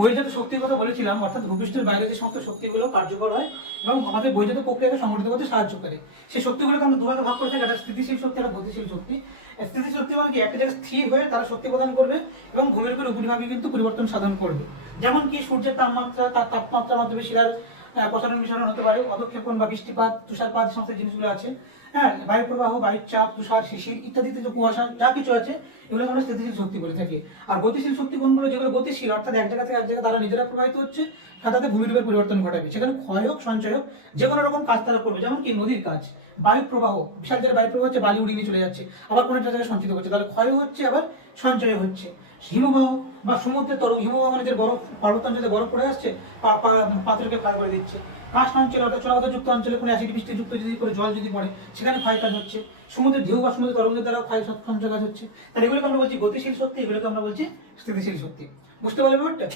বহির্জাত শক্তির কথা বলেছিলাম, অর্থাৎ ভূপৃষ্ঠের বাইরে যে সমস্ত শক্তিগুলো কার্যকর হয় এবং আমাদের বহির্জাত প্রক্রিয়াকে সংগঠিত করতে সাহায্য করে, সেই শক্তিগুলোকে আমরা দুভাগে ভাগ করে থাকি, একটা স্থিতিশীল শক্তি, একটা গতিশীল শক্তি। স্থিতিশীল শক্তি মানে কি, একটা জায়গায় স্থির হয়ে তারা শক্তি প্রদান করবে এবং ভূমির উপর উপরিভাগে কিন্তু পরিবর্তন সাধন করবে। যেমন কি সূর্যের তাপমাত্রা, তার তাপমাত্রার মাধ্যমে শিলার প্রসারণ বিসারণ হতে পারে, অধঃক্ষেপণ বা বৃষ্টিপাত, তুষারপাত, এই সমস্ত জিনিসগুলো আছে। হ্যাঁ, বায়ু প্রবাহ, বায়ুর চাপ, তুষার, শিশির ইত্যাদিতে যে কুয়াশা যা কিছু আছে, এগুলো আমরা স্থিতিশীল শক্তি বলে থাকি। আর গতিশীল শক্তি কোনগুলো, যেগুলো গতিশীল, অর্থাৎ এক জায়গা থেকে এক জায়গায় তারা নিজেরা প্রবাহিত হচ্ছে, সাথে ভূমির উপর পরিবর্তন ঘটাবে, সেখানে ক্ষয় হোক সঞ্চয় হোক, যে কোনো রকম কাজ তারা করবে। যেমন কি নদীর কাজ, বায়ু প্রবাহ, বিশাল জায়গায় বায়ু প্রবাহ হচ্ছে, বালি উড়িয়ে নিয়ে চলে যাচ্ছে, আবার কোনো একটা জায়গায় সঞ্চিত করছে, তাহলে ক্ষয় হচ্ছে আবার সঞ্চয় হচ্ছে। হিমবাহ বা সমুদ্রের তরঙ্গ, হিমবাহ মানে যে বরফ, পর্বতাঞ্চলে বরফ পড়ে আসছে, পাথরকে ক্ষয় করে দিচ্ছে। কাস্ট অঞ্চলে, অর্থাৎ জলাবদ্ধযুক্ত অঞ্চলে কোনো অ্যাসিড বৃষ্টিযুক্ত যদি করে জল যদি পড়ে, সেখানে ক্ষয় কাজ হচ্ছে। সমুদ্রের ঢেউ বা সমুদ্রের তরঙ্গের দ্বারা ক্ষয় সঞ্চয় কাজ হচ্ছে। তাহলে এগুলোকে আমরা বলছি গতিশীল শক্তি, এগুলোকে আমরা বলছি স্থিতিশীল শক্তি। বুঝতে পারলে ব্যাপারটা?